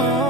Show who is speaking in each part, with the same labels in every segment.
Speaker 1: Oh.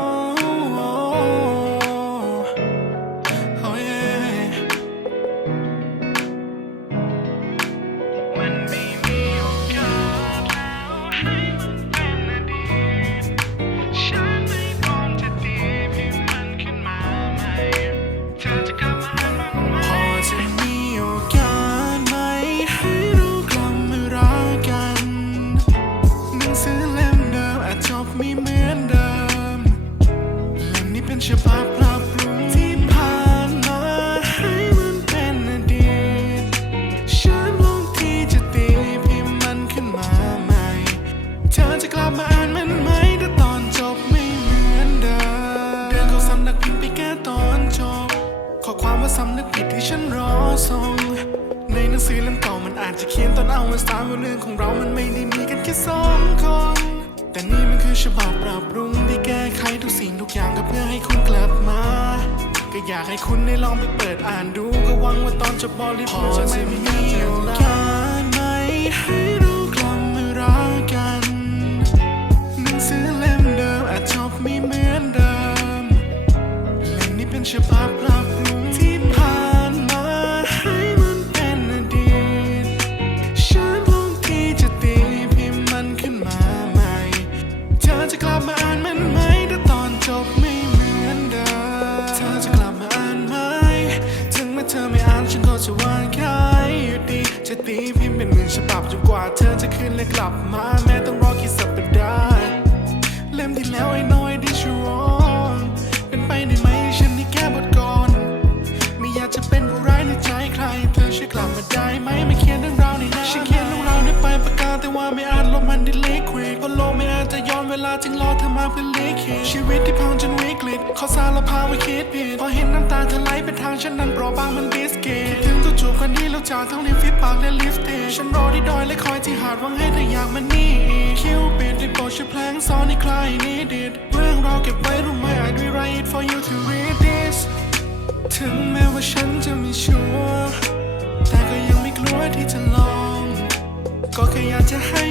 Speaker 1: ข้อความว่าสำนึกผิดที่ฉันรอส่งในหนังสือเล่มเก่ามันอาจจะเขียนตอนเอาวันสามว่าเรื่องของเรามันไม่ได้มีกันแค่สองคนแต่นี่มันคือฉบับปรับปรุงที่แก้ไขทุกสิ่งทุกอย่างก็เพื่อให้คุณกลับมา ก็อยากให้คุณได้ลองไปเปิดอ่านดูก็หวังว่าตอนจบบริบูรณ์จะไม่มีการเจอโอกาสไหมให้เร จะวางขายอยู่ดี จะตีพิมพ์เป็นหมื่นฉบับจนกว่าเธอจะคืนและกลับมาแม้ต้องรอกี่สัป ลาจึงรอเธอมาเพื่อเลิขิตชีวิตที่พังจนวิกฤตขอสารภาพว่าคิดผิดพอเห็นน้ำตาเธอไหลไปทางฉันนั้นเปราะบางมันบิสกิตถึงตัวจูบคนนี้แล้วจากทั้งริมฝีปากและลิปสติกฉันรอที่ดอยและคอยที่หาดหวังให้เธออยากมานี่คิวปิดได้โปรดช่วยแพลงซ้อนให้ใครนี้ดิดเรื่องเราเก็บไว้รู้ไหม I'd rewrite it for you to read this ถึงแม้ว่าฉันจะไม่ชัวร์แต่ก็ยังไม่กลัวที่จะลอง ก็แค่อยากจะให้